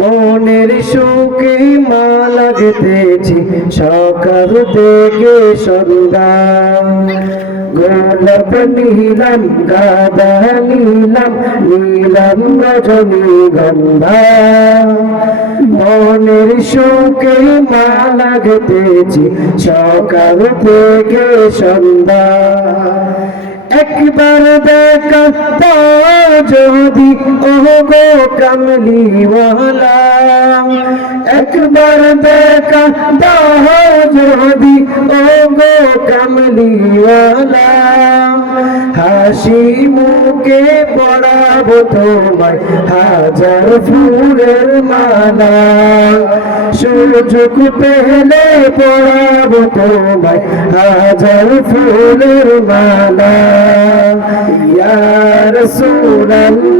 মনের সুখে মা লাগতেছি, সকাল থেকে সন্ধ্যা। গোলাপ নীলাম, গাদা নীলাম নীলাম রজনী গন্ধা। মনের সুখে মা লাগতেছি, সকাল থেকে সন্ধ্যা। একবার দেখা যদি গো কামলিওয়ালা একবার দেখা দাও যদি ও গো কামলিওয়ালা হাসি মুখে পড়াবো তোমায়, হাজার ফুলের মালা। সুযোগ পেলে পড়াবো তোমায়, হাজার ফুলের মালা। ইয়া রাসূলুল্লাহ।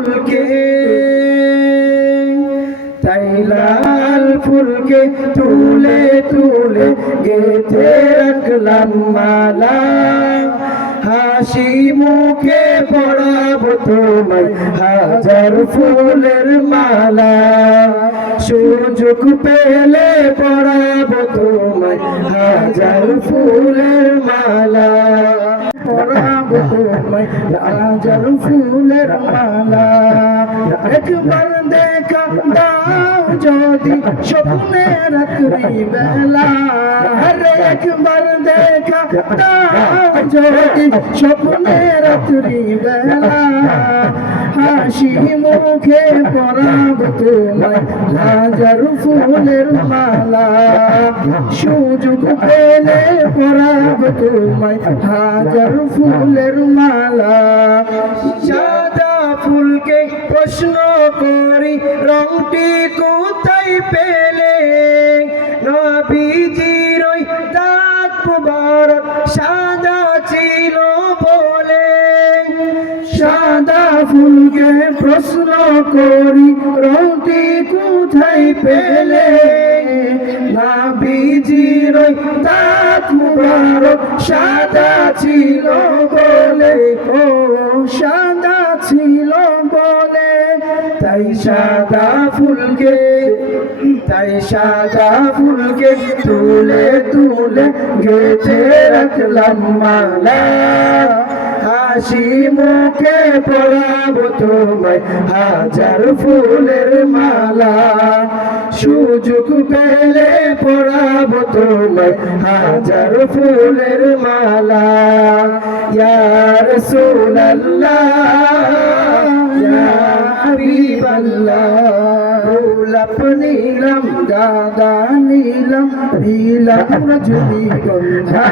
ফুলকে, তাই লাল ফুলকে তুলে তুলে গেথে রাখলাম মালা। হাসি মুখে পড়াবো তোমায় হাজার ফুলের মালা। সুযোগ পেলে পড়াবো তোমায় হাজার ফুলের মালা। পড়াবো তোমায় হাজার ফুলের মালা একবার দেখা দাও যদি স্বপ্নে রাত্রি বেলা আরে একবার দেখা দাও যদি স্বপ্নে রাত্রি বেলা হাসি মুখে পরাব তোমায়, হাজার ফুলের মালা। সুযোগ পেলে পরাব তোমায়, হাজার ফুলের মালা। সাদা ফুলকে প্রশ্ন করি, রংটি কোথায় পেলে? নবীজির দাঁত মুবারক প্রশ্ন করি রংটি কোথায় পেলে? নাবিজির ওই দাঁত মুবারক সাদা ছিল বলে। ও, সাদা ছিল বলে। তাই সাদা ফুলকে, তাই সাদা ফুলকে তুলে তুলে গেথে রাখলাম মালা। হাসি মুখে পড়াবো তোমায়। হাজার ফুলের মালা, সুযোগ পেলে পড়াবো তোমায়। হাজার ফুলের মালা ইয়ার সোনাল্লাহ ইয়া হাবিবাল্লাহ। গোলাপ নীলম, গাদা নীলম নীলম রজনী গন্ধা